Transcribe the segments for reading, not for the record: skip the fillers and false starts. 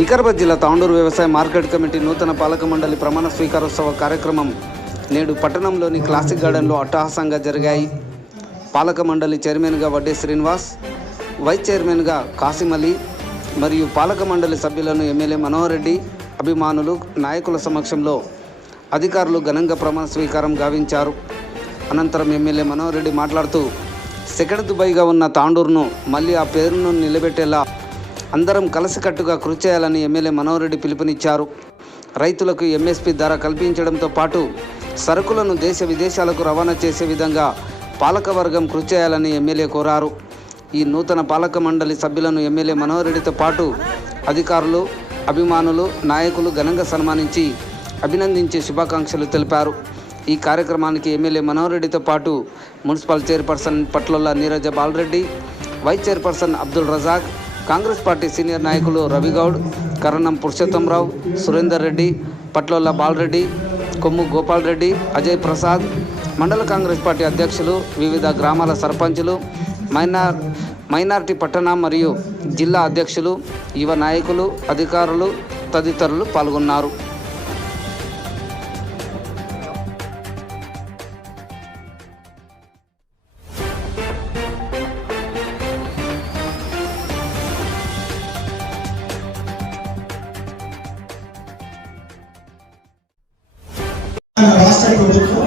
వికారాబాద్ జిల్లా తాండూరు వ్యవసాయ market committee నూతన పాలక మండలి ప్రమాణ స్వీకారోత్సవ కార్యక్రమం నేడు పట్టణంలోని క్లాసిక్ గార్డెన్లో అట్టహాసంగా జరిగాయి. పాలక మండలి చైర్మన్గా వడ్డే శ్రీనివాస్, వైస్ చైర్మన్గా కాసిం అలీ మరియు పాలక మండలి సభ్యులను ఎమ్మెల్యే మనోహర్ రెడ్డి, అభిమానులు, నాయకుల సమక్షంలో అధికారులు ఘనంగా ప్రమాణ స్వీకారం గావించారు. అనంతరం ఎమ్మెల్యే మనోహర్ రెడ్డి మాట్లాడుతూ సెకండ్ దుబాయ్గా ఉన్న తాండూరును మళ్ళీ ఆ పేరును నిలబెట్టేలా అందరం కలిసికట్టుగా కృషి చేయాలని ఎమ్మెల్యే మనోహర్ రెడ్డి పిలుపునిచ్చారు. రైతులకు ఎంఎస్పీ ధర కల్పించడంతో పాటు సరుకులను దేశ విదేశాలకు రవాణా చేసే విధంగా పాలకవర్గం కృషి చేయాలని ఎమ్మెల్యే కోరారు. ఈ నూతన పాలక మండలి సభ్యులను ఎమ్మెల్యే మనోహర్ రెడ్డితో పాటు అధికారులు, అభిమానులు, నాయకులు ఘనంగా సన్మానించి అభినందించి శుభాకాంక్షలు తెలిపారు. ఈ కార్యక్రమానికి ఎమ్మెల్యే మనోహర్ రెడ్డితో పాటు municipal chairperson Patlolla Neeraja Balareddy, vice chairperson Abdul Razak, Congress party senior నాయకులు రవిగౌడ్, కరణం పురుషోత్తంరావు, సురేందర్ రెడ్డి, పట్లొల్ల బాలరెడ్డి, కొమ్ము గోపాల్ రెడ్డి, అజయ్ ప్రసాద్, మండల కాంగ్రెస్ పార్టీ అధ్యక్షులు, వివిధ గ్రామాల సర్పంచులు, మైనార్టీ పట్టణ మరియు జిల్లా అధ్యక్షులు, యువ నాయకులు, అధికారులు తదితరులు పాల్గొన్నారు. రాష్ట్ర ప్రభుత్వం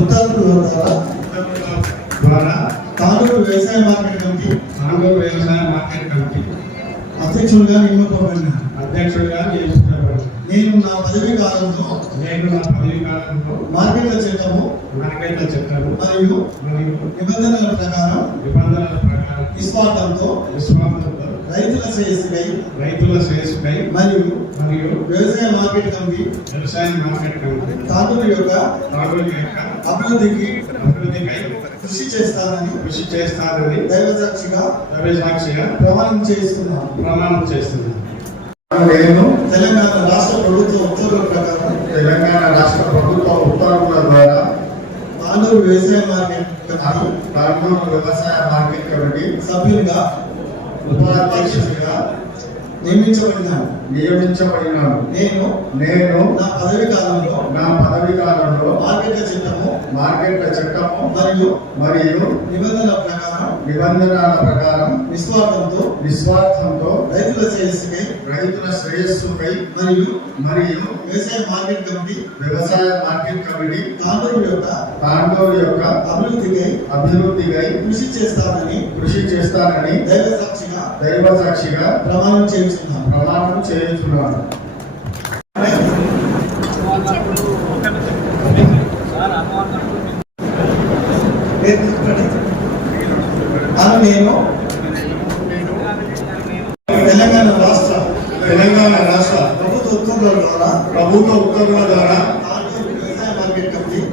ఉత్తర్వుల ద్వారా తాండూరు వ్యవసాయ మార్కెట్ కమిటీ అధ్యక్షుడిగా నియమింపబడిన నేను నా పదవీ కాలంలో మార్కెట్ల చట్టము మరియు నిబంధనల ప్రకారం నిస్వార్థంతో రైతుల శ్రేయస్సుకై మరియు వ్యవసాయ మార్కెట్ కమిటీ తాండూరు యొక్క అభివృద్ధికి కృషి చేస్తానని దైవసాక్షిగా ప్రమాణం చేస్తున్నాను. నేను తెలంగాణ రాష్ట్ర ప్రభుత్వ ఉత్తర్వుల ప్రకారం ద్వారా తాండూరు వ్యవసాయ మార్కెట్ కమిటీ సభ్యులుగా ఉపాధ్యక్షుడిగా నియమించబడినాను. నేను నా పదవి కాలంలో మార్కెట్ల చట్టము మరియు నిబంధనల ప్రకారం నిస్వార్థంతో రైతుల శ్రేయస్సుకై మరియు వ్యవసాయ మార్కెట్ కమిటీ తాండూరు యొక్క అభివృద్ధికై కృషి చేస్తానని దైవసాక్షిగా ప్రమాణం చేస్తున్నాను. నేను తెలంగాణ రాష్ట్ర ప్రభుత్వ ఉత్తర్వుల ద్వారా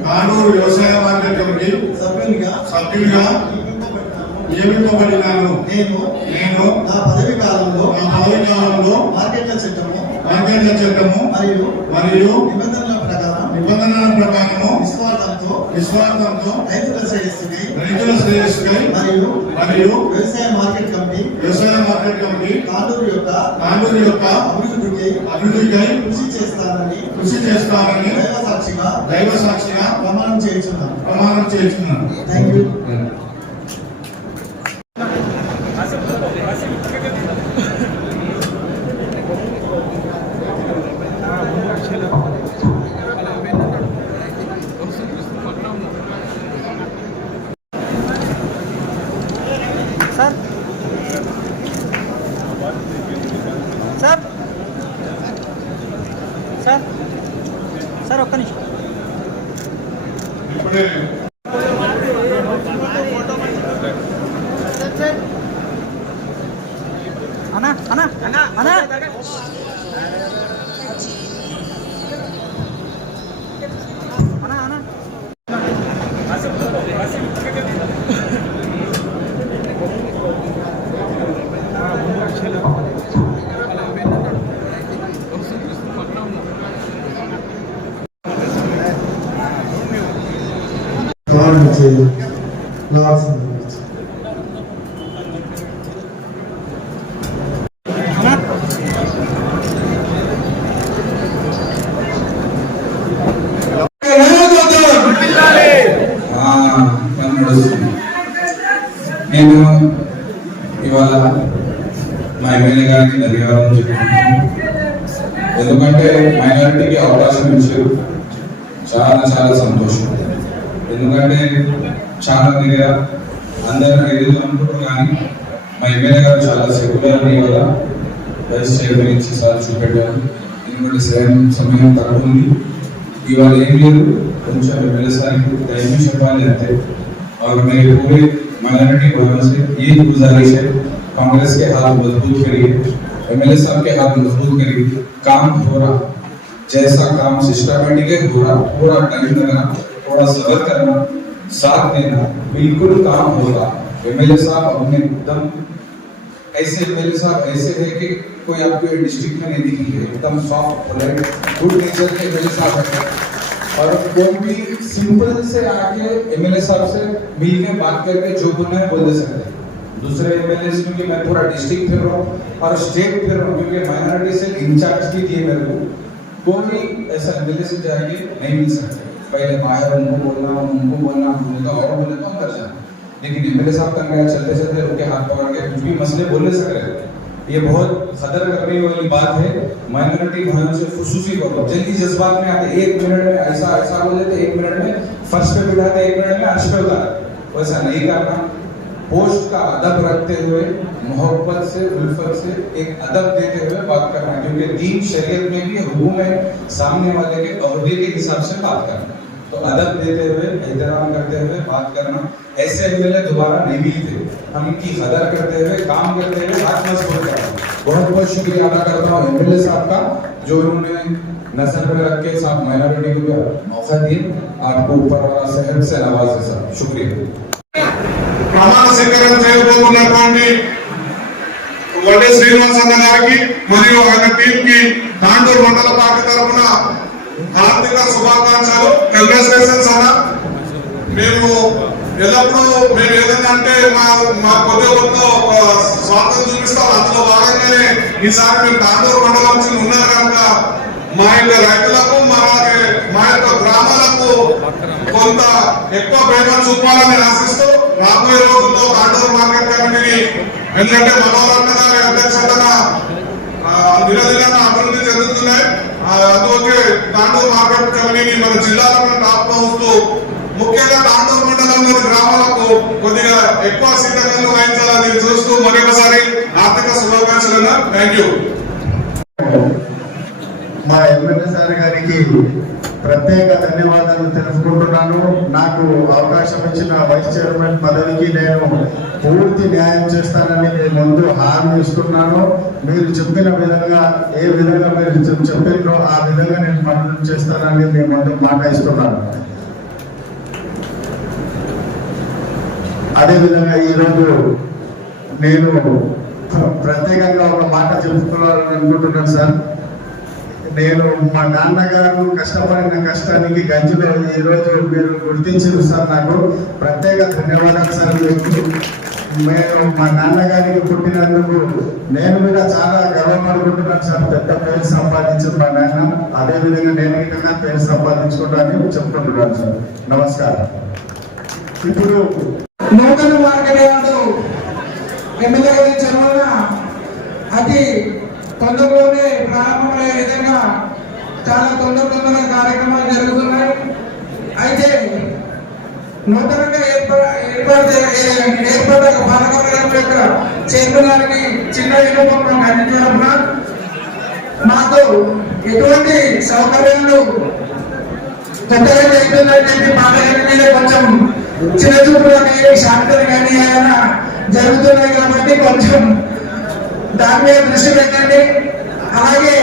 తాండూరు వ్యవసాయ మార్కెట్ కమిటీ సభ్యునిగా నియమింపబడినాను. నేను నా పదవి కాలంలో మార్కెట్ల చట్టము మరియు నిబంధనల ప్రకారము నిస్వార్థంతో రైతుల శ్రేయస్సుకై మరియు వ్యవసాయ మార్కెట్ కమిటీ తాండూరు యొక్క అభివృద్ధికై కృషి చేస్తానని దైవసాక్షిగా ప్రమాణం చేయించున్నాను. Thank you. సార్ ఒక్క నిమిషం. అన్నా అన్నా అన్నా అన్నా అన్నా Lots of నడుస్తుంది. నేను ఇవాళ మా ఎమ్మెల్యే గారికి ధన్యవాదాలు చెప్తున్నాను. ఎందుకంటే మైనారిటీకి అవకాశం ఇచ్చారు, చాలా చాలా సంతోషం. ఎందుకంటే చాలా దగ్గర అందరూ ఏదో అనుకుంటారు, కానీ మా ఎమ్మెల్యే గారు చాలా సెక్యులర్ ఇవాళ వైస్ చైర్మన్ ఇచ్చి సార్ చూపెట్టారు. ఎందుకంటే సమయం తక్కువ ఉంది, ఇవాళ ఏం లేదు, కొంచెం ఎమ్మెల్యే సార్కి ధైర్యం చెప్పాలి అంతే. और मेरे पूरे माइनॉरिटी भाइयों से ये गुजारिश है, कांग्रेस के हाथ मजबूत करिए, एमएलए साहब के हाथ मजबूत करिए. काम हो रहा, जैसा काम सिस्टमैटिक हो रहा, पूरा टाइम लगना, थोड़ा सब्र करना, साथ देना, बिल्कुल काम होगा. एमएलए साहब अपने एकदम ऐसे एमएलए साहब ऐसे है कि कोई आपको डिस्ट्रिक्ट में नहीं दिखेंगे, एकदम सॉफ्ट पोलाइट गुड नेचर के एमएलए साहब हैं. और कोई भी सिंपल से आके एमएलए साहब से मिल के बात करके जो बोलना है बोल दे सकते हैं. दूसरे एमएलए क्योंकि मैं पूरा डिस्ट्रिक्ट फिर रहा हूँ और स्टेट फिर रहा हूँ, क्योंकि माइनॉरिटी से इंचार्ज भी दिए मेरे को. कोई ऐसा एमएलए से जाएंगे नहीं मिल सकते, पहले बाहर उनको बोलना बोलेगा और बोलेगा कर जाना. लेकिन एमएलए साहब तक गया चलते चलते उनके हाथ पकड़ के कुछ भी मसले बोल नहीं सक रहे. ये बहुत खतर करने वाली बात है. माइनॉरिटी भाइयों से खुसूसी करो, जल्दी जज्बात में आते, 1 मिनट में ऐसा ऐसा बोल देते, 1 मिनट में फर्श पे बिठाते, 1 मिनट में अर्श पे उतारते. वैसा नहीं करना. पोस्ट का अदब रखते हुए, मोहब्बत से, उल्फत से, एक अदब देते हुए बात करना, क्योंकि दीन शरीयत में भी हुक्म है सामने वाले के अहदे के हिसाब से बात करना. तो अदब देते हुए, एहतराम करते हुए बात करना. ऐसे एमएलए दोबारा नहीं मिलते. हम इनकी कदर करते हुए, काम करते हुए हाथ मजबूत करना. बहुत बहुत शुक्रिया अदा करता हूँ एमएलए साहब का, जो उन्होंने नजर में रख के साथ माइनॉरिटी को भी मौका दिए. आपको ऊपर वाला सहब से नवाजे साहब, शुक्रिया. ప్రమాణ స్వీకారం చేయబోతున్నటువంటి వడ్డే శ్రీనివాస్ అన్న గారికి మరియు ఆయన టీం కి తాండూరు మండల పార్టీ తరఫున హార్దిక శుభాకాంక్షలు. కంగ్రాచులేషన్స్ అన్న. మేము ఎల్లప్పుడూ మేము ఏదైనా అంటే మా కొద్ది గొప్ప స్వార్థం చూపిస్తాం, అందులో భాగంగానే ఈసారి మేము తాండూరు మండలం నుంచి ఉన్నారు కనుక మా యొక్క రైతులకు మా యొక్క గ్రామాలకు కొంత ఎక్కువ ప్రేమ చూపాలని ఆశిస్తూ రాబోయే రోజుల్లో తాండూరు మార్కెట్ కమిటీని, ఎందుకంటే మనోరన్న గారి అధ్యక్షతన దినదిన అభివృద్ధి చెందుతున్నాయి, అందుకే తాండూరు మార్కెట్ కమిటీని మన జిల్లాలో టాప్ లో ఉంటూ ముఖ్యంగా తాండూరు మండలంలోని గ్రామాలకు కొద్దిగా ఎక్కువ సీతకలు వహించాలని చూస్తూ మరొకసారి ఆర్థిక శుభాకాంక్షలు. Thank you. మా ఎమ్మెల్యే సార్ గారికి ప్రత్యేక ధన్యవాదాలు తెలుపుకుంటున్నాను. నాకు అవకాశం ఇచ్చిన వైస్ చైర్మన్ పదవికి నేను పూర్తి న్యాయం చేస్తానని నేను ముందు హామీ ఇస్తున్నాను. మీరు చెప్పిన విధంగా ఏ విధంగా మీరు చెప్పినో ఆ విధంగా నేను పనులు చేస్తానని నేను ముందు మాట ఇస్తున్నాను. అదేవిధంగా ఈరోజు నేను ప్రత్యేకంగా ఒక మాట చెప్పుకోవాలని అనుకుంటున్నాను సార్. నేను మా నాన్నగారు కష్టపడిన కష్టానికి గంజిలో ఈరోజు మీరు గుర్తించారు సార్. నాకు ప్రత్యేక ధన్యవాదాలు సార్. నేను మా నాన్నగారికి పుట్టినందుకు నేను కూడా చాలా గర్వపడుకుంటున్నాను సార్. పెద్ద పేరు సంపాదించిన మా నాన్న, అదేవిధంగా నేను ఇంకా పేరు సంపాదించుకుంటానని చెప్పుకుంటున్నాను సార్. నమస్కారం. ఇప్పుడు నూతన మార్కెట్ యార్డు ఎమ్మెల్యే గారి చొరవన అతి తొందరలోనే ప్రారంభమయ్యే విధంగా చాలా తొందరగా కార్యక్రమాలు జరుగుతున్నాయి. అయితే నూతనంగా ఏర్పడ్డ పాలకవర్గం యొక్క చైర్మన్ గారికి చిన్న విన్నపం అందించడం, మాకు ఎటువంటి సౌకర్యాలు కొత్తగా జరుగుతున్నటువంటి పాలకవర్గం మీద కొంచెం చిన్న చూపులు కానీ శాంతలు కానీ ఏమైనా జరుగుతున్నాయి కాబట్టి కొంచెం దాని మీద దృష్టి పెట్టండి. అలాగే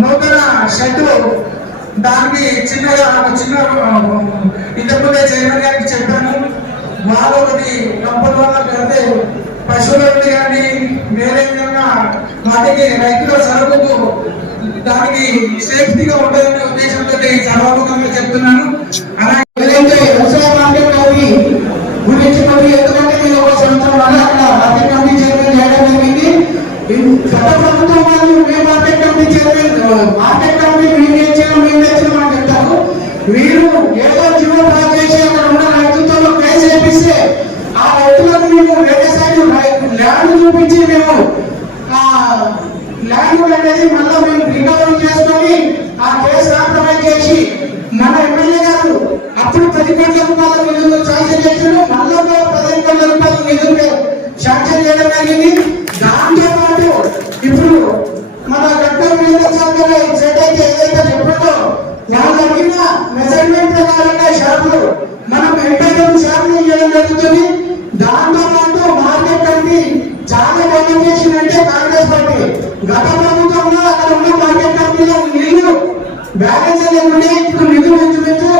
నూతన షెడ్ దానికి చిన్నగా చిన్న ఇంతకుముందే చైర్మన్ గారికి చెప్పాను, వాళ్ళు ఒకటి కంపెనీ వల్ల పెడితే పశువుల నుండి కానీ వేరే విధంగా వాటికి రైతుల సరుకుకు దానికి సేఫ్టీగా ఉంటుందనే ఉద్దేశంతో సర్వముఖంగా చెప్తున్నాను. అలాగే ఏదైతే వ్యవసాయ మార్కెట్ కమిటీ గురించి మరి ఎందుకంటే మీరు ఒక సంవత్సరం వల్ల అక్కడ మార్కెట్ కమిటీ చైర్మన్ చేయడం జరిగింది. గత ప్రభుత్వం వాళ్ళు మేము market committee chairman market committee మేము తెచ్చిన మనం చెప్తారు. మీరు ఏదో జీవో పాస్ చేసి అక్కడ ఉన్న రైతులతో కేసు చేపిస్తే కోట్ల రూపాయల నిధులు శాంక్షన్ చేశారు. మళ్ళీ 15 కోట్ల రూపాయల నిధులు శాంక్షన్ చేయడం జరిగింది. దాంతో పాటు ఇప్పుడు మన గడ్డం మీద శాఖలో సెట్ అయితే ఏదైతే చెప్పారో వాళ్ళు అడిగిన మెజర్మెంట్ ప్రకారంగా షాపులు మనం 82 షాపులు చేయడం జరుగుతుంది. దాంతో పాటు మార్కెట్ కమిటీ చాలా డెవలప్ చేసిందంటే కాంగ్రెస్ పార్టీ గత ప్రభుత్వంలో అక్కడ ఉన్న మార్కెట్ కమిటీలో నిధులు బ్యాలెన్స్ లేకుంటే ఇప్పుడు నిధులు ఇంచుమించు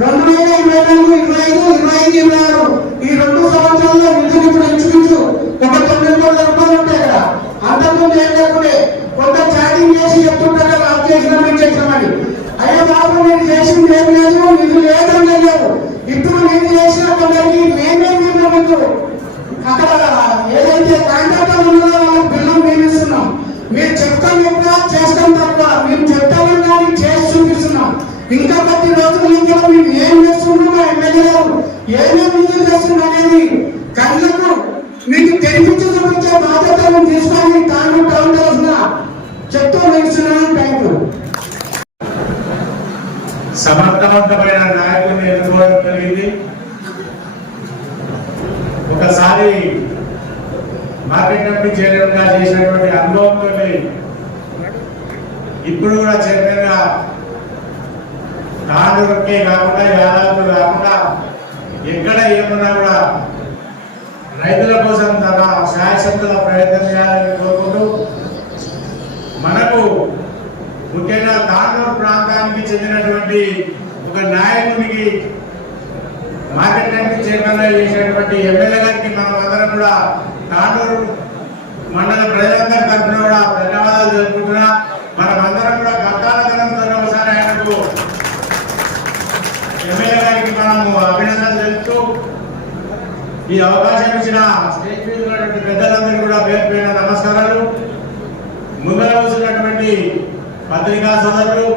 2024, 25, 25, 26 ఈ 2 సంవత్సరాల్లో నిధులు ఇప్పుడు ఇంచుమించు ఒక 9 కోట్ల రూపాయలు ఉంటాయి కదా. అంతకుముందు ఏం లేకుంటే కొంత చాటింగ్ చేసి చెప్తుంటారు కదా అది చేసినాం మేము చేసినామని. అయ్యో బాబు నేను చేసింది ఏం లేదు, నిధులు లేదని లేవు. ఇప్పుడు నేను చేసిన కొందరికి మేమే మీకు అక్కడ ఏదైతే కాంట్రాక్టర్ ఉన్నదో వాళ్ళకి బిల్లు మేము ఇస్తున్నాం. మీరు చెప్తాం ఎక్కువ చేస్తాం తక్కువ, మేము చెప్తాము కానీ చేసి చూపిస్తున్నాం. ఇంకా 10 రోజుల నుంచి మేము ఏం చేస్తున్నామో ఎమ్మెల్యే గారు ఏమేమి నిధులు చేస్తున్నాం అనేది కళ్ళకు మీకు తెరిపించి చూపించే బాధ్యతను తీసుకొని తాను కావాల్సిన చెప్తూ నిలుస్తున్నాను. Thank you. సమర్థవంతమైన నాయకుడిని ఎన్నుకోవడం జరిగింది. ఒకసారి మార్కెట్ కమిటీ చైర్మన్ గా చేసినటువంటి అనుభవంతో ఇప్పుడు కూడా చైర్మన్ గా తాండూరుకే కాకుండా యాదాద్రి కాకుండా ఎక్కడ ఏమన్నా కూడా రైతుల కోసం తన శాయశక్తుల ప్రయత్నం చేయాలని కోరుకుంటూ మనకు ముఖ్యంగా తాండూరు ప్రాంతానికి చెందినటువంటి ఒక నాయకునికి మార్కెట్ కమిటీ చైర్మన్ గా చేసినటువంటి ఎమ్మెల్యే గారికి మనం అందరం కూడా తాండూరు మండల ప్రజలందరి తరఫున కూడా ధన్యవాదాలు తెలుపుకుంటున్నా. మనం అందరం కూడా గతాల దినంతో ఒకసారి ఆయనకు ఎమ్మెల్యే గారికి మనము అభినందనలు తెలుపుతూ ఈ అవకాశం ఇచ్చిన స్టేజ్ మీద ఉన్నటువంటి పెద్దలందరికీ కూడా పేరు పేరున నమస్కారాలు. ముందర వచ్చినటువంటి పత్రికా సోదరులు,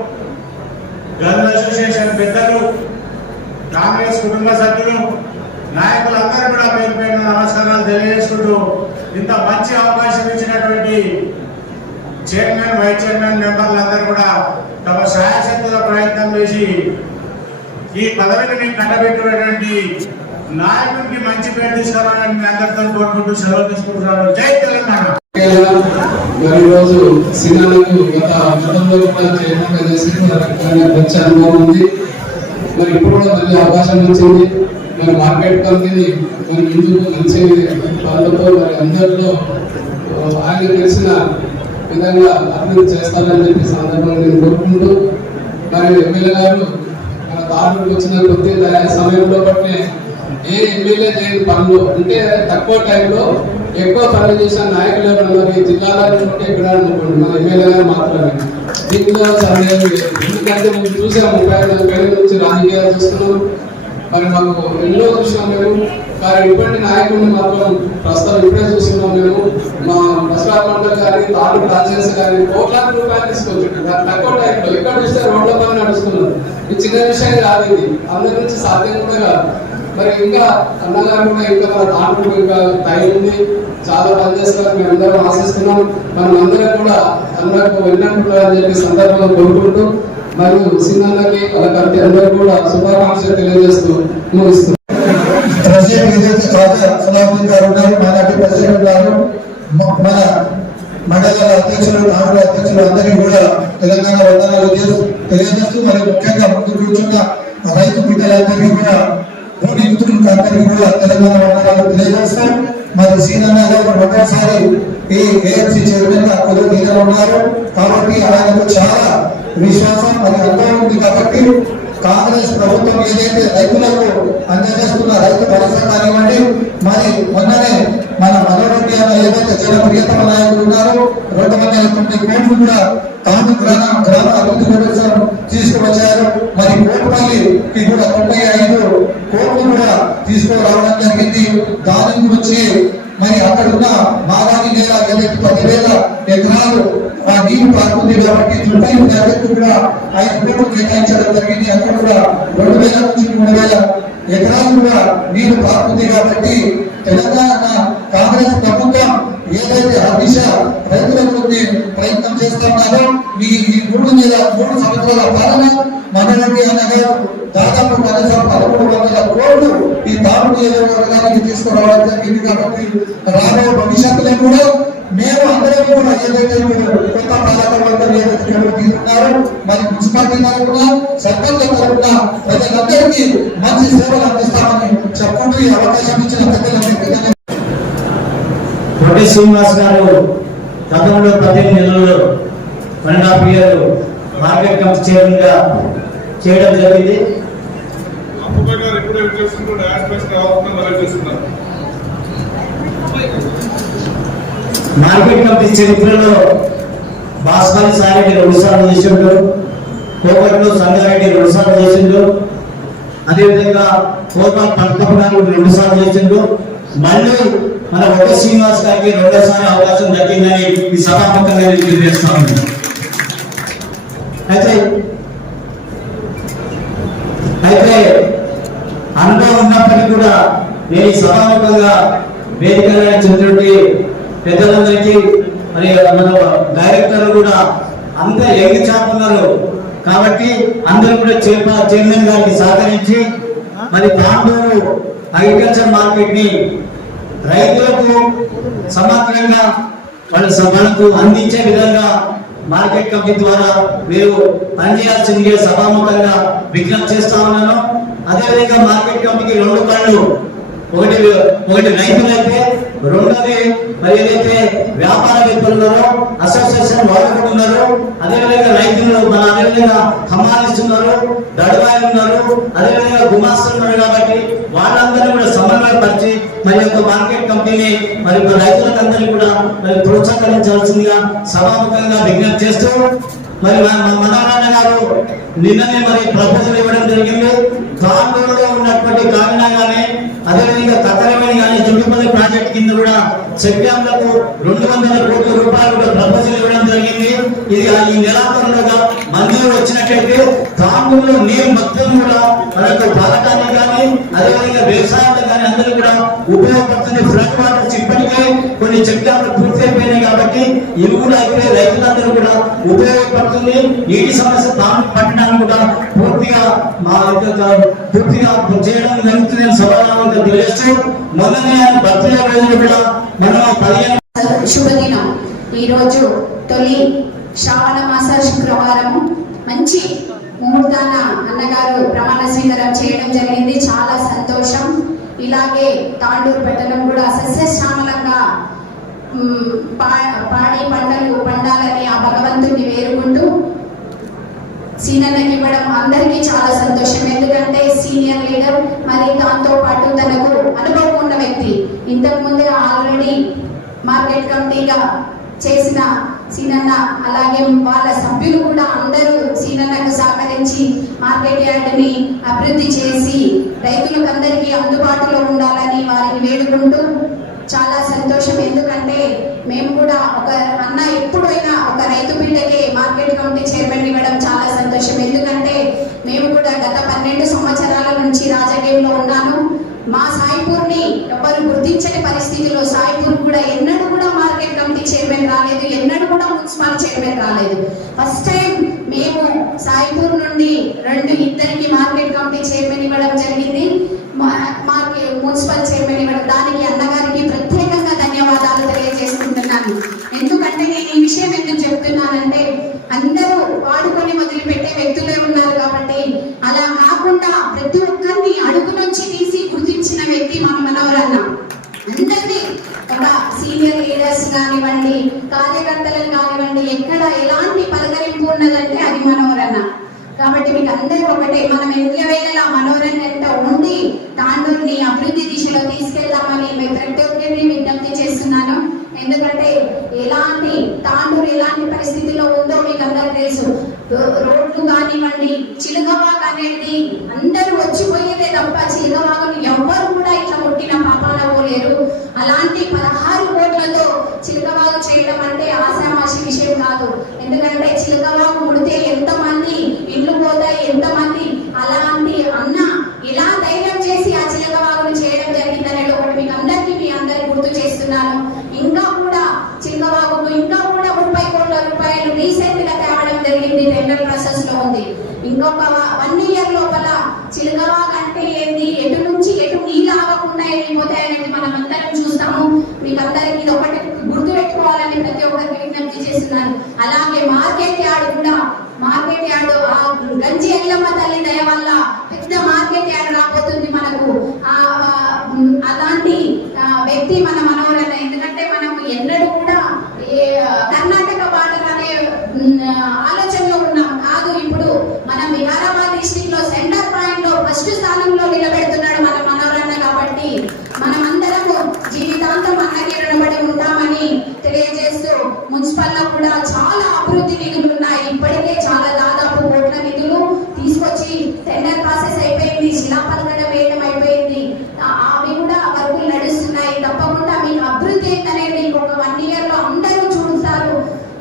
గన్ అసోసియేషన్ పెద్దలు, కాంగ్రెస్ కుటుంబ సభ్యులు, నాయకులందరూ కూడా పేరు పేరున నమస్కారాలు తెలియజేసుకుంటూ ఇంత మంచి అవకాశం ఇచ్చినటువంటి చైర్మన్, వైస్ చైర్మన్ మెంబర్లందరూ కూడా తమ శాయశక్తుల ప్రయత్నం చేసి ఈ పదవిని కట్టబెట్టినటువంటి నాయకుడికి మంచి పేరు తీసుకురావాలని మీ అందరితో కోరుకుంటూ సెలవు తీసుకుంటున్నాను. జై తెలంగాణ. మరి రోజు సినిమాలకు గతంలో కూడా చైర్మన్ చేసి మంచి అనుభవం ఉంది. మరి ఇప్పుడు కూడా మళ్ళీ అవకాశం వచ్చింది. మరి మార్కెట్ కమిటీని మరి ముందుకు మంచి పనులతో మరి అందరిలో ఆయన తెలిసిన విధంగా అభివృద్ధి చేస్తారని చెప్పి సందర్భంగా నేను కోరుకుంటూ మరి ఎమ్మెల్యే గారు మన తాలూకు వచ్చిన కొద్ది సమయంలో బట్టి ఏ ఎమ్మెల్యే చేయని పనులు అంటే తక్కువ టైంలో ఎక్కువ పనులు చేసిన నాయకులు ఎవరు మరి జిల్లాలో ఉంటే ఇక్కడ అనుకోండి మన ఎమ్మెల్యే గారు మాత్రమే. దీంట్లో సందేహం లేదు. ఎందుకంటే మేము చూసాం 35 ఏళ్ళ నుంచి రాజకీయాలు చూస్తున్నాం. మరి మాకు ఎన్నో చూసినాం మేము. మరి ఇటువంటి నాయకుడిని మాత్రం ప్రస్తుతం ఇప్పుడే చూస్తున్నాం మేము. మా బసవరాజ్ మండలి కానీ తాలూకు కాన్ఫరెన్స్ కానీ కోట్లాది రూపాయలు తీసుకొచ్చింది. తక్కువ టైంలో ఎక్కడ చూస్తే రోడ్ల పని నడుస్తున్నారు. ఇది చిన్న విషయం కాదు, ఇది అందరి నుంచి సాధ్యం కూడా కాదు. మరి ఇంకా అన్నగారు కూడా ఇంకా మన తాలూకు ఇంకా టైం ఉంది, చాలా పనిచేస్తారు. మేము అందరం ఆశిస్తున్నాం. మనం అందరం కూడా అందరికి వెళ్ళినట్టు అని చెప్పి సందర్భంగా కోరుకుంటూ మరియు సినిమాలకి వాళ్ళ కమిటీ అందరూ కూడా శుభాకాంక్షలు తెలియజేస్తూ ముగిస్తున్నాం. మన మండల అధ్యక్షులు, నాలుగు అధ్యక్షులు అందరికీ కూడా తెలంగాణ వందనాలు తెలియజేస్తూ మరి ముఖ్యంగా ముందు కూర్చున్న రైతు బిడ్డలందరికీ కూడా భూమి మిత్రులకు అందరికీ కూడా తెలంగాణ వందనాలు తెలియజేస్తాం. మరి సీనన్న గారు మొదటిసారి ఈ ఏఎంసీ చైర్మన్ గా కొలువు ఉన్నారు కాబట్టి ఆయనకు చాలా విశ్వాసం మరి అనుభవం ఉంది. కాబట్టి కాంగ్రెస్ ప్రభుత్వం ఏదైతే రైతులకు అందజేస్తున్న రైతు భరోసా కానివ్వండి, మరి మొన్ననే మన మనోరెడ్డి అన్న ఏదైతే జన ప్రియతమ నాయకులు ఉన్నారో 290 కోట్లు కూడా తాను గ్రామ అభివృద్ధి కోసం తీసుకువచ్చారు. మరి కోట్పల్లికి కూడా 95 కోట్లు కూడా తీసుకురావడం జరిగింది. దాని గురించి మరి అక్కడ ఉన్న మాగాని నేల ఏదైతే 10,000 ఎకరాలు ఆ నీరు పారుతుంది కాబట్టి చుట్టూ ప్రాజెక్టు కూడా 5 కోట్లు కేటాయించడం జరిగింది. అక్కడ కూడా 2,000 నుంచి 3,000 ఎకరాలు కూడా నీరు పారుతుంది. కాబట్టి తెలంగాణ కాంగ్రెస్ ప్రభుత్వం ఏదైతే హర్నిష రైతులకు ప్రయత్నం చేస్తున్నారో ఈ 3 సంవత్సరాల పాలన మనోరెడ్డి అన్నగారు దాదాపు కనీసం 1300 కోట్లు ఈ తాను నియోజకవర్గానికి తీసుకురావడం జరిగింది. కాబట్టి రాబోయే భవిష్యత్తులో కూడా మేము అందరం కూడా ఏదైతే కొత్త పాలకవర్గం ఏదైతే తీసుకున్నారో మరి మున్సిపాలిటీ తరఫున సర్పంచ్ తరఫున ప్రజలందరికీ మంచి సేవలు అందిస్తామని చెప్పుకుంటూ ఈ అవకాశం ఇచ్చిన పెద్దలందరికీ కోటి శ్రీనివాస్ గారు గతంలో 15 నెలల్లో 1.5 years మార్కెట్ కమిటీ చైర్మన్ గా చేయడం జరిగింది. మార్కెట్ కమిటీ చరిత్రలో భాస్కర్ సారెడ్డి 2 సార్లు చేసిండు, కోకట్లో సంగారెడ్డి 2 సార్లు చేసిండు, అదేవిధంగా కోపల్ పట్టపు గారు 2 సార్లు చేసిండు. మళ్ళీ మన కోటి శ్రీనివాస్ గారికి 2వ అవకాశం దక్కిందని ఈ సభాముఖంగా తెలియజేస్తాను. అయితే అనుభవం ఉన్నప్పటికీ కూడా నేను ఈ సభాముఖంగా వేదికగా చెందినటువంటి పెద్దలందరికీ మరి మన డైరెక్టర్లు కూడా అంతా యంగ్ చాప్ ఉన్నారు కాబట్టి అందరూ కూడా చైర్మన్ గారికి సహకరించి మరి తాండూరు అగ్రికల్చర్ మార్కెట్ ని రైతులకు సమగ్రంగా వాళ్ళకు అందించే విధంగా మార్కెట్ కమిటీ ద్వారా మీరు పనిచేయాల్సిందిగా సభాముఖంగా విజ్ఞప్తి చేస్తా ఉన్నాను. అదేవిధంగా మార్కెట్ కమిటీకి 2 కళ్ళు, ఒకటి రైతులైతే, రెండోది మరి ఏదైతే వ్యాపారవేత్తలు ఉన్నారో అసోసియేషన్ వాళ్ళు కూడా ఉన్నారు, అదేవిధంగా రైతులు మన అదేవిధంగా హమాలిస్తున్నారు, దడవాయిలు ఉన్నారు, అదేవిధంగా గుమాస్తులు ఉన్నారు. కాబట్టి వాళ్ళందరినీ కూడా సమన్వయపరిచి మరి యొక్క మార్కెట్ కమిటీని మరి రైతులకు అందరినీ కూడా మరి ప్రోత్సహించాల్సిందిగా సభాముఖంగా విజ్ఞప్తి చేస్తూ మరి మనోరన్న గారు నిన్ననే మరి ప్రపోజల్ ఇవ్వడం జరిగింది. తాండూరులో ఉన్నటువంటి కామినా గానీ అదేవిధంగా కత్తరమణి కానీ చుట్టుపల్లి ప్రాజెక్ట్ కింద కూడా సెప్టెంబర్లకు 200 కోట్ల రూపాయలు కూడా ప్రపోజల్ ఇవ్వడం జరిగింది. ఇది ఈ నెలాఖరులుగా మంజూరు వచ్చినట్లయితే తాండూరులో నీరు మొత్తం కూడా మనకు తాగటానికి కానీ అదేవిధంగా వ్యవసాయాలకు కానీ అందరూ కూడా ఉపయోగపడుతుంది. ఫ్లడ్ వాటర్స్ ఇప్పటికే కొన్ని చెక్ డ్యామ్లు పూర్తి అయిపోయినాయి కాబట్టి ఇవి కూడా అయితే రైతులందరూ కూడా ఉపయోగపడుతుంది. నీటి సమస్య పట్టడానికి కూడా పూర్తిగా చేయడం జరుగుతుంది. సభాముఖంగా తెలియజేస్తూ మొన్ననే బర్త్డే రోజున కూడా మనం 15 శుభదినం. ఈరోజు తొలి శ్రావణ మాస శుక్రవారం మంచి ముహూర్తాన అన్నగారు ప్రమాణ స్వీకారం చేయడం జరిగింది. చాలా సంతోషం. ఇలాగే తాండూరు పట్టణం కూడా సస్యశ్యామలంగా పాడి పంటలు పండాలని ఆ భగవంతుడిని వేరుకుంటూ సీనన్నకి ఇవ్వడం అందరికీ చాలా సంతోషం. ఎందుకంటే సీనియర్ లీడర్, మరి దాంతో పాటు తనకు అనుభవం ఉన్న వ్యక్తి, ఇంతకు ముందే ఆల్రెడీ మార్కెట్ కమిటీగా చేసిన సీనన్న, అలాగే వాళ్ళ సభ్యులు కూడా అందరూ సీనన్నకు సహకరించి మార్కెట్ యార్డ్ని అభివృద్ధి చేసి రైతులకు అందరికీ అందుబాటులో ఉండాలని వారిని వేడుకుంటూ చాలా సంతోషం. ఎందుకంటే మేము కూడా ఒక అన్న ఎప్పుడైనా ఒక రైతు బిడ్డకే మార్కెట్ కమిటీ చైర్మన్ ఇవ్వడం చాలా సంతోషం. ఎందుకంటే మేము కూడా గత 12 సంవత్సరాల నుంచి రాజకీయంలో ఉన్నాను. మా సాయిపూర్ని ఎవరు గుర్తించని పరిస్థితిలో సాయిపూర్ కూడా ఎన్నడూ కూడా మార్కెట్ కమిటీ చైర్మన్ రాలేదు, ఎన్నడూ కూడా మున్సిపల్ చైర్మన్ రాలేదు. ఫస్ట్ టైం మేము సాయిపూర్ నుండి ఇద్దరికి మార్కెట్ కమిటీ చైర్మన్ ఇవ్వడం జరిగింది, మున్సిపల్ చైర్మన్ ఇవ్వడం. దానికి అన్నగారికి ప్రత్యేకంగా ధన్యవాదాలు తెలియజేసుకుంటున్నాను. ఎందుకంటే నేను ఈ విషయం ఎందుకు చెప్తున్నానంటే అందరూ వాడుకొని వదిలిపెట్టే వ్యక్తులే ఉన్నారు కాబట్టి అలా కాకుండా ప్రతి ఒక్కరిని అడుగు నుంచి తీసి గుర్తించిన వ్యక్తి మన మనోరన్న. అందరినీ ఒక సీనియర్ లీడర్స్ కానివ్వండి, కార్యకర్తలను కానివ్వండి, ఎక్కడ ఎలాంటి పలకరింపు ఉన్నదంటే అది మనోరన్న. కాబట్టి మీకు అందరూ ఒకటే, మనం ఎల్లవేళలా మనోరన్న ఎంత ఉండి తాండూరుని అభివృద్ధి దిశలో తీసుకెళ్దామని మేము ప్రతి ఒక్కరిని విజ్ఞప్తి చేస్తున్నాను. ఎందుకంటే తాండూరు ఎలాంటి పరిస్థితిలో ఉందో మీకు అందరూ తెలుసు. రోడ్లు కానివ్వండి, చిలుకవాగు అనేది అందరూ వచ్చిపోయేదే తప్ప చిలుకవాగుని ఎవ్వరు కూడా ఇట్లా కొట్టిన పాపాన పోలేరు. అలాంటి 16 కోట్లతో చిలుకవాగు చేయడం అంటే ఆశామాషి విషయం కాదు. ఎందుకంటే చిలుకవాగు ముడితే ఎంతమంది ఇల్లు పోతాయి, ఎంతమంది. అలాంటి అన్న ఇలా ధైర్యం చేసి ఇంకొక 1 ఇయర్ లోపల చిలుకవా అంటే ఏంది, ఎటు నుంచి ఎటు నీళ్ళు ఆగకుండా వెళ్ళిపోతాయి అనేది మనం అందరం చూస్తాము. మీకు అందరికి ఇది ఒకటి గుర్తు పెట్టుకోవాలని ప్రతి ఒక్కరికి విజ్ఞప్తి చేస్తున్నాను. అలాగే మార్కెట్ యార్డ్ కూడా, మార్కెట్ యార్డ్ ఆ గంజి ఎల్లమ్మ తల్లి దయ వల్ల పెద్ద మార్కెట్ యార్డ్ రాబోతుంది మనకు. అలాంటి వ్యక్తి మన మనవరన్న. ఎందుకంటే మనం ఎన్నడూ కూడా కర్ణాటక బార్డర్ అనే ఆలోచనలో ఉన్నాం కాదు. ఇప్పుడు మనం వికారాబాద్ డిస్ట్రిక్ట్ లో సెంటర్ పాయింట్ లో ఫస్ట్ స్థానంలో నిలబెడుతున్నాడు మన మనవరన్న. కాబట్టి మనం అందరము జీవితాంతం అన్నకి రుణపడి ఉంటామని తెలియజేస్తూ, మున్సిపల్ లో కూడా చాలా అభివృద్ధి నిధులు ఉన్నాయి. ఇప్పటికే చాలా దాదాపు కోట్ల నిధులు తీసుకొచ్చి టెండర్ ప్రాసెస్ అయిపోయింది, శిలాపలకడ వేయడం అయిపోయింది, అవి కూడా వర్కులు నడుస్తున్నాయి. తప్పకుండా మీకు అభివృద్ధి అనేది ఇంకొక 1 ఇయర్ లో అందరూ చూస్తారు.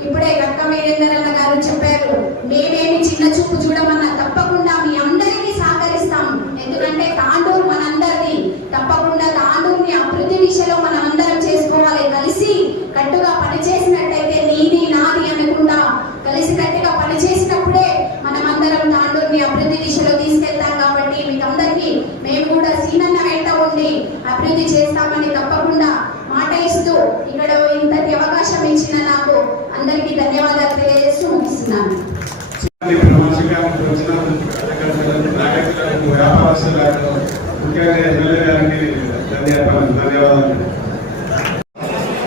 ఇప్పుడే గట్క వీరేంద్రన్న గారు చెప్పారు, మేమేమి చిన్న చూపు చూడమన్నా తప్పకుండా మీ అందరికీ సహకరిస్తాం. ఎందుకంటే తాండూరు మనందరిది. తప్పకుండా తాండూరుని అభివృద్ధి దిశలో మనం అందరం చేసుకోవాలి. కలిసి కట్టుగా పనిచేసినట్టయితే నీది నాది అనకుండా కలిసి కట్టుగా పనిచేసినప్పుడే మనం అందరం తాండూరుని అభివృద్ధి దిశలో తీసుకెళ్తాం. కాబట్టి మీకు అందరికీ మేము కూడా సీనన్న వెంట ఉండి అభివృద్ధి చేస్తామని తప్పకుండా మాట ఇస్తూ ఇక్కడ ఇంతటి అవకాశం ఇచ్చిన నాకు అందరికీ ధన్యవాదాలు తెలియజేస్తూ ముగిస్తున్నాను.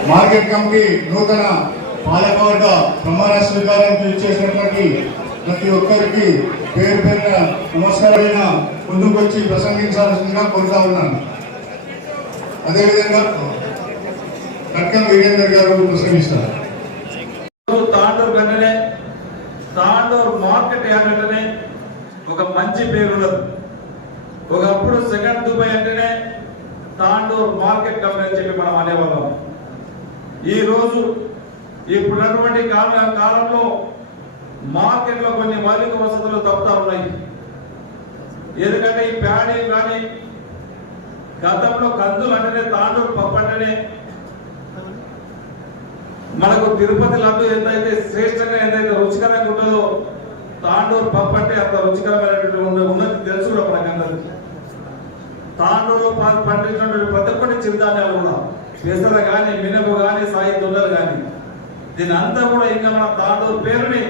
మార్కెట్ కమిటీ నూతన పాలకవర్గ ప్రమాణ స్వీకారానికి ఇచ్చేసినటువంటి ప్రతి ఒక్కరికి పేరు పేరున నమస్కారాలైన ముందుకు వచ్చి ప్రసంగించాల్సిందిగా కోరుతా ఉన్నాను. అదేవిధంగా కట్కం వీరేందర్ గారు ప్రసంగిస్తారు. తాండూరు కంటేనే, తాండూరు మార్కెట్ యార్డ్ అంటేనే ఒక మంచి పేరు ఉండదు. ఒకప్పుడు సెకండ్ దుబాయ్ అంటేనే తాండూరు మార్కెట్ కంపెనీ అని చెప్పి మనం అనేవాళ్ళం. ఈ రోజు ఇప్పుడున్నటువంటి కాలంలో మార్కెట్ లో కొన్ని మౌలిక వసతులు తప్పుతా ఉన్నాయి. ఎందుకంటే ఈ ప్యాడీ కానీ గతంలో కందులు అంటేనే, తాండూరు పప్పు అంటేనే, మనకు తిరుపతి లడ్డు ఎంతైతే శ్రేష్టంగా ఎంతైతే రుచికరంగా ఉంటుందో తాండూరు పప్పు అంటే అంత రుచికరమైనటువంటి ఉన్నది తెలుసు కూడా మనకందరికి. తాండూరులో పండించినటువంటి ప్రతి ఒక్కటి చిరుధాన్యాలు కూడా, పెసర కానీ, మినపు కానీ, సాయి దొండలు కానీ, దీని అంతా కూడా ఇంకా మన తాండూరు పేరుని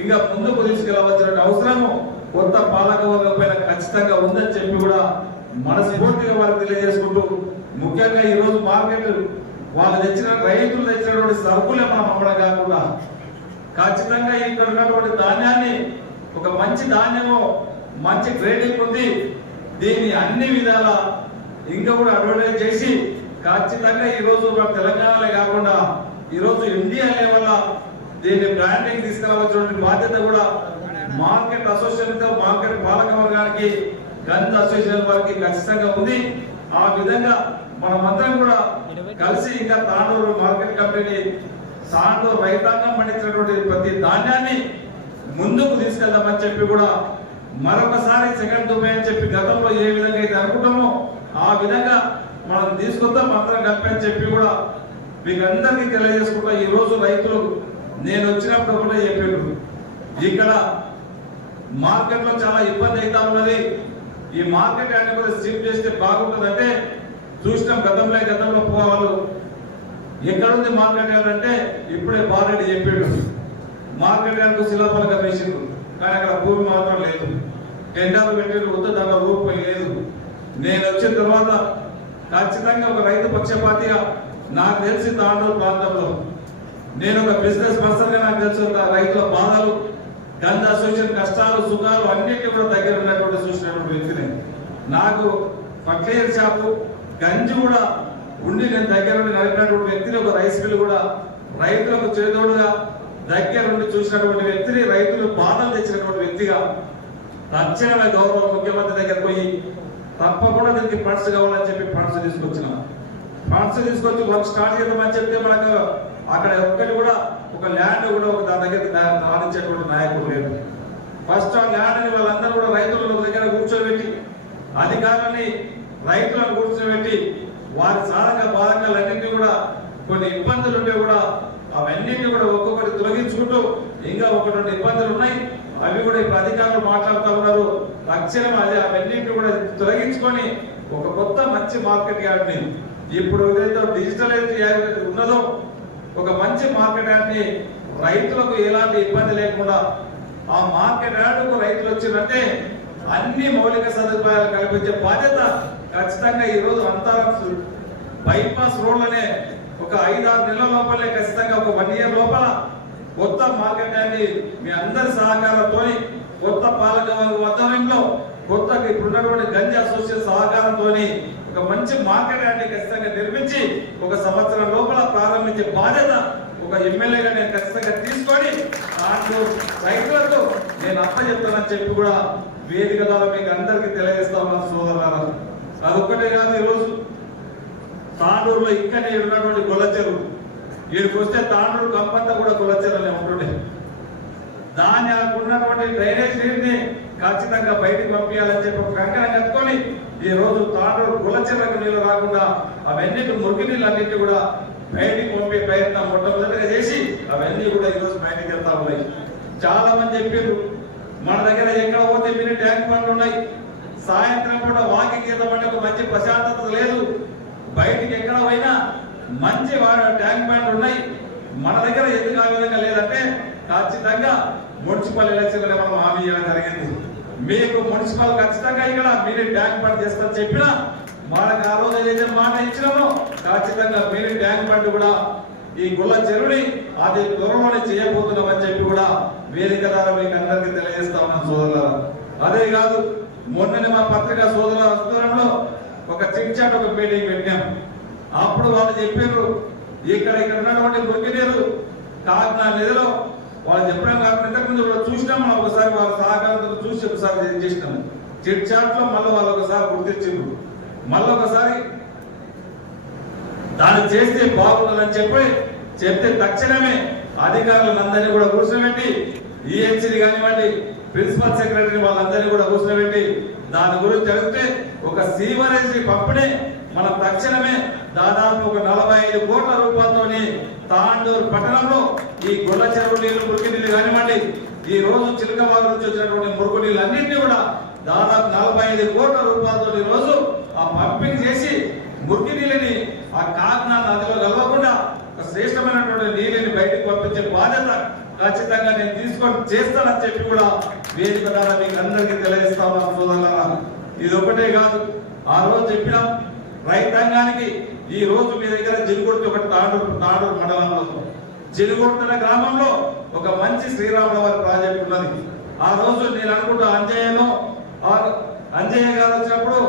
ఇంకా ముందుకు తీసుకెళ్ళవలసిన అవసరము కొత్త పాలకవర్గం పైన ఖచ్చితంగా ఉందని చెప్పి కూడా మనస్ఫూర్తిగా వారికి తెలియజేసుకుంటూ, ముఖ్యంగా ఈ రోజు మార్కెట్ వాళ్ళు తెచ్చిన రైతులు తెచ్చినటువంటి సరుకులే మనం అమ్మడం కాకుండా ఖచ్చితంగా ఇక్కడ ఉన్నటువంటి ధాన్యాన్ని ఒక మంచి ధాన్యము, మంచి గ్రేడింగ్ ఉంది, దీన్ని అన్ని విధాల ఇంకా కూడా అడ్వర్టైజ్ చేసి ఖచ్చితంగా ఈ రోజు తెలంగాణలో కాకుండా ఈ రోజు ఇండియా లెవెల్ దీన్ని బ్రాండింగ్ తీసుకురావాల్సిన బాధ్యత కూడా మార్కెట్ అసోసియేషన్ తో, మార్కెట్ పాలక వర్గానికి, గంజ్ అసోసియేషన్ వారికి ఖచ్చితంగా ఉంది. ఆ విధంగా మనమందరం కూడా కలిసి ఇంకా తాండూరు మార్కెట్ కంపెనీ, తాండూరు రైతాంగం పండించినటువంటి ప్రతి ధాన్యాన్ని ముందుకు తీసుకెళ్దామని చెప్పి కూడా మరొకసారి సెకండ్ దుబాయ్ అని చెప్పి గతంలో ఏ విధంగా అయితే అనుకుంటామో ఆ విధంగా మనం తీసుకొద్దాం అందరం కలిపి అని చెప్పి కూడా మీకు అందరికీ తెలియజేసుకుంటా. ఈ రోజు రైతులు నేను వచ్చినప్పుడు కూడా చెప్పారు, ఇక్కడ మార్కెట్ లో చాలా ఇబ్బంది అవుతా ఉన్నది, ఈ మార్కెట్ యార్డ్ కూడా షిఫ్ట్ చేస్తే బాగుంటుందంటే చూసినాం. గతంలో వాళ్ళు ఎక్కడుంది మార్కెట్ యార్డ్ అంటే ఇప్పుడే బారెడ్డి చెప్పాడు, మార్కెట్ యార్డ్ శిలాపలక వేసిండ్రు కానీ అక్కడ భూమి మాత్రం లేదు, టెండర్లు పెట్టారు, వద్దు దాంట్లో రూపాయి లేదు. నేను వచ్చిన తర్వాత ఖచ్చితంగా ఒక రైతు పక్షపాతిగా నాకు తెలిసి తాండూరు ప్రాంతంలో నేను ఒక బిజినెస్ పర్సన్ గా నాకు తెలుసు రైతుల బాధలు, గంధ అసోసియేషన్ కష్టాలు, సుఖాలు అన్నింటి కూడా దగ్గర ఉన్నటువంటి చూసినటువంటి వ్యక్తిని. నాకు ఫర్టిలైజర్ షాపు, గంజి కూడా ఉండి నేను దగ్గర ఉండి నడిపినటువంటి వ్యక్తిని, ఒక రైస్ మిల్ కూడా రైతులకు చేదోడుగా దగ్గర ఉండి చూసినటువంటి వ్యక్తిని, రైతులు బాధలు తెచ్చినటువంటి వ్యక్తిగా తక్షణమే గౌరవ ముఖ్యమంత్రి దగ్గర పోయి తప్పకుండా దీనికి ఫండ్స్ కావాలని చెప్పి ఫండ్స్ తీసుకొచ్చినాం. ఫండ్స్ తీసుకొచ్చి వర్క్ స్టార్ట్ చేద్దామని చెప్తే మనకు అక్కడ ఒక్కటి కూడా ఒక ల్యాండ్ కూడా ఒక దాని దగ్గర రాణించేటువంటి నాయకుడు లేదు. ఫస్ట్ ఆ ల్యాండ్ని వాళ్ళందరూ కూడా రైతుల దగ్గర కూర్చోబెట్టి, అధికారులని రైతులను కూర్చోబెట్టి వారి సాధక బాధకాలన్నింటినీ కూడా కొన్ని ఇబ్బందులు ఉంటే కూడా అవన్నింటినీ కూడా ఒక్కొక్కటి తొలగించుకుంటూ ఇంకా 1-2 ఇబ్బందులు ఉన్నాయి అవి కూడా ఇప్పుడు అధికారులు మాట్లాడుతూ ఉన్నారు. తక్షణం అది అవన్నింటినీ కూడా తొలగించుకొని ఒక కొత్త మంచి మార్కెట్ యార్డ్ని ఇప్పుడు ఏదైతే డిజిటలైజ్ ఉన్నదో ఒక మంచి మార్కెట్ యార్డ్ని రైతులకు ఎలాంటి ఇబ్బంది లేకుండా ఆ మార్కెట్ యార్డుకు రైతులు వచ్చిందంటే అన్ని మౌలిక సదుపాయాలు కల్పించే బాధ్యత ఖచ్చితంగా ఈ రోజు అంతా బైపాస్ రోడ్లనే ఒక 5-6 నెలల లోపలే ఖచ్చితంగా ఒక 1 year లోపల కొత్త మార్కెట్ యార్డ్ని మీ అందరి సహకారంతో కొత్త పాలక ఆధ్వర్యంలో కొత్త ఇప్పుడున్నటువంటి గంజి అసోసియేషన్ సహకారంతో ఒక మంచి మార్కెట్ యార్డ్ని ఖచ్చితంగా నిర్మించి 1 సంవత్సరం లోపల ప్రారంభించే బాధ్యత ఒక ఎమ్మెల్యేగా నేను ఖచ్చితంగా తీసుకొని దాంట్లో రైతులకు నేను అప్పచెప్తానని చెప్పి కూడా వేదిక ద్వారా మీకు అందరికీ తెలియజేస్తా ఉన్నాను సోదరులారా. అదొక్కటే కాదు, ఈరోజు తాండూరులో ఇక్కడే ఉన్నటువంటి గొల్లచెరువు వీడికి వస్తే తాండూరు కంపంతా కూడా గొల్లచెరువులే ఉంటుండే. దాన్ని ఉన్నటువంటి డ్రైనేజ్ నీటిని ఖచ్చితంగా బయటికి పంపించాలని చెప్పి ఒక కంకణం కట్టుకొని ఈ రోజు తాండూరు గొల్లచెరువులకు నీళ్లు రాకుండా అవన్నీ మురికి నీళ్ళు అన్నింటి కూడా బయటికి పంపే ప్రయత్నం మొట్టమొదటిగా చేసి అవన్నీ కూడా ఈరోజు బయటకు వెళ్తా ఉన్నాయి. చాలా మంది చెప్పారు మన దగ్గర ఎక్కడ పోతే మినీ ట్యాంక్ బండ్లు ఉన్నాయి, సాయంత్రం పూట వాకింగ్ చేద్దామంటే ఒక మంచి ప్రశాంతత లేదు, బయటికి ఎక్కడ పోయినా మంచి ట్యాంక్ బండ్లు ఉన్నాయి. మన దగ్గర ఎందుకు ఆ విధంగా లేదంటే ఖచ్చితంగా మున్సిపల్ ఎలక్షన్లు మనం హామీ ఇవ్వడం జరిగింది. మీకు మున్సిపల్ ఖచ్చితంగా ఇక్కడ మినీ ట్యాంక్ బండ్ చేస్తారని చెప్పినా మనకు ఆ రోజు ఏదైతే మాట ఇచ్చినామో ఖచ్చితంగా మినీ ట్యాంక్ బండ్ కూడా ఈ గుల్ల చెరువుని అది త్వరలోనే చేయబోతున్నామని చెప్పి కూడా వేదిక ద్వారా మీకు అందరికీ తెలియజేస్తా ఉన్నాం సోదరులారా. అదే కాదు, మొన్ననే మా పత్రికా సోదరుల ఆధ్వర్యంలో ఒక చిట్ చాట్ ఒక మీటింగ్ పెట్టాం. అప్పుడు వాళ్ళు చెప్పారు ఇక్కడ ఉన్నటువంటి మురికి నీరు కాకినాడ నదిలో వాళ్ళు చెప్పడం కాకుండా ఇంతకుముందు కూడా చూసినాం. మనం ఒకసారి వాళ్ళ సహకారంతో చూసి ఒకసారి చేసినాం. చిట్ చాట్ లో మళ్ళీ వాళ్ళు ఒకసారి గుర్తించారు, మళ్ళీ ఒకసారి దాన్ని చేస్తే బాగుంటుందని చెప్తే తక్షణమే అధికారులందరినీ కూడా కూర్చోబెట్టి ఈఎన్సీని కానివ్వండి ప్రిన్సిపల్ సెక్రటరీ వాళ్ళందరినీ కూడా కూర్చోబెట్టి దాని గురించి అడిగితే ఒక సీవరేజ్ పంపిణీ మనం తక్షణమే దాదాపు ఒక 45 కోట్ల రూపాయలతో తాండూరు పట్టణంలో ఈ గొల్ల చెరువు నీళ్లు మురికి నీళ్లు కానివ్వండి ఈ రోజు చిలకబాగు నుంచి వచ్చినటువంటి మురుగు నీళ్ళు అన్నింటినీ కూడా దాదాపు 45 కోట్ల రూపాయలతో ఈ రోజు ఆ పంపింగ్ చేసి మురికి నీళ్ళని ఆ కాకినాడ నదిలో కలవకుండా ఒక శ్రేష్టమైనటువంటి నీళ్ళని బయటకు పంపించే బాధ్యత ఖచ్చితంగా నేను తీసుకొని చేస్తానని చెప్పి కూడా వేదిక ద్వారా మీకు అందరికీ తెలియజేస్తా ఉన్నాను సోదరులారా. ఇది ఒకటే కాదు, ఆ రోజు చెప్పినాం రైతాంగానికి ఈ రోజు మీ దగ్గర జిలుగుర్తి ఒకటి తాండూరు మండలంలో జిలుగుర్తున్న గ్రామంలో ఒక మంచి శ్రీరాముల వారి ప్రాజెక్ట్ ఉన్నది. ఆ రోజు నేను అనుకుంటా అంజయ్య గారు వచ్చినప్పుడు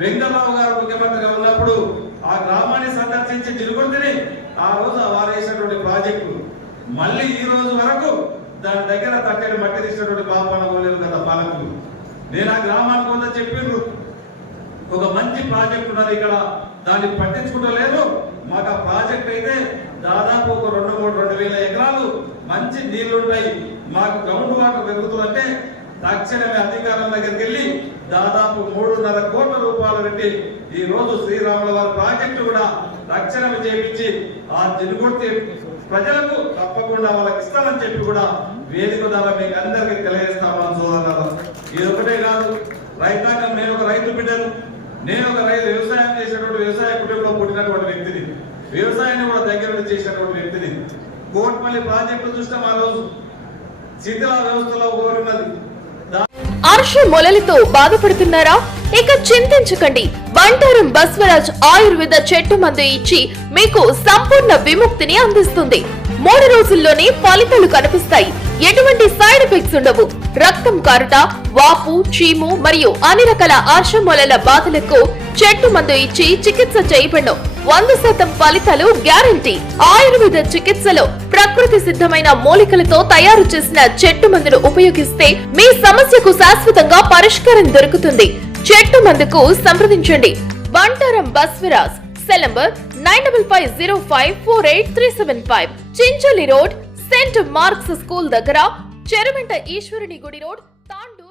వెంకటరావు గారు ముఖ్యమంత్రిగా ఉన్నప్పుడు ఆ గ్రామాన్ని సందర్శించి జిలుగుర్తిని ఆ రోజు వారు వేసినటువంటి ప్రాజెక్టు మళ్ళీ ఈ రోజు వరకు దాని దగ్గర తట్టడి మట్టి తీసినటువంటి పాపన పోలేదు కదా పాలకులు. నేను ఆ గ్రామానికి కొంత చెప్పిండ్రు ఒక మంచి ప్రాజెక్ట్ ఉన్నది ఇక్కడ, దాన్ని పట్టించుకుంటలేదు. మాకు ఆ ప్రాజెక్ట్ అయితే దాదాపు ఒక 2,000 ఎకరాలు మంచి నీళ్లుంటాయి, మాకు గ్రౌండ్ వాటర్ పెరుగుతుందంటే తక్షణమే అధికారుల దగ్గరికి వెళ్ళి దాదాపు 3.5 కోట్ల రూపాయలు పెట్టి ఈ రోజు శ్రీరాముల వారి ప్రాజెక్టు కూడా తక్షణమే చేపించి ఆ జిలుగుర్తి ప్రజలకు తప్పకుండా వాళ్ళకి ఇస్తానని చెప్పి కూడా వేదిక ద్వారా మీకు అందరికీ తెలియజేస్తామని సోదరులారా. ఇది ఒకటే కాదు, రైతాంగం నేను ఒక రైతు బిడ్డను, నేను ఒక వ్యవసాయం చేసినటువంటి వ్యవసాయ కుటుంబంలో పుట్టినటువంటి వ్యక్తిని, వ్యవసాయాన్ని కూడా దగ్గర నుండి చేసినటువంటి వ్యక్తిని. కోట్పల్లి ప్రాజెక్టు చూస్తాం ఆ రోజు శిథిల వ్యవస్థలో ఉన్నది. అర్ష మొలలతో బాధపడుతున్నారా? ఇక చింతించకండి. బంటారం బస్వరాజ్ ఆయుర్వేద చెట్టు మందు ఇచ్చి మీకు సంపూర్ణ విముక్తిని అందిస్తుంది. 3 రోజుల్లోనే ఫలితాలు కనిపిస్తాయి. ఎటువంటి సైడ్ ఎఫెక్ట్స్ ఉండవు. రక్తం కారుట, వాపు, చీము మరియు అన్ని రకాల అర్ష మొలల బాధలకు చెట్టు మందు ఇచ్చి చికిత్స చేయబడను. 100% ఫలితాలు గ్యారంటీ. ఆయుర్వేద చికిత్సలో ప్రకృతి సిద్ధమైన మూలికలతో తయారు చేసిన చెట్టు మందును ఉపయోగిస్తే మీ సమస్యకు శాశ్వతంగా పరిష్కారం దొరుకుతుంది. చెట్టు మందుకు సంప్రదించండి. Bantaram Baswaraj. Cell number 9505483375. Chinchali road, Saint Mark's school దగ్గర, చెరువెంట ఈశ్వరుని గుడి రోడ్, తాండూరు.